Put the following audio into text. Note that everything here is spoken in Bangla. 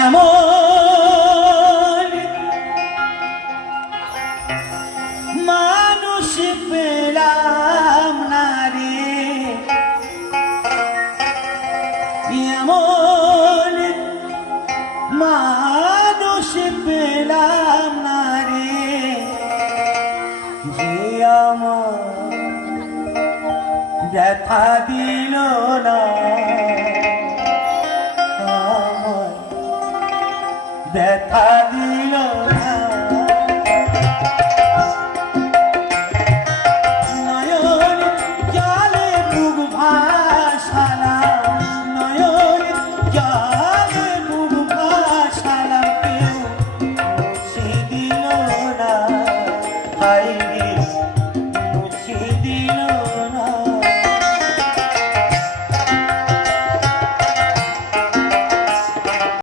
এমন মানুষ পেলাম না রে, এমন মানুষ পেলাম না রে, যে আমার ব্যথা দিল না, ব্যথা দিয়ে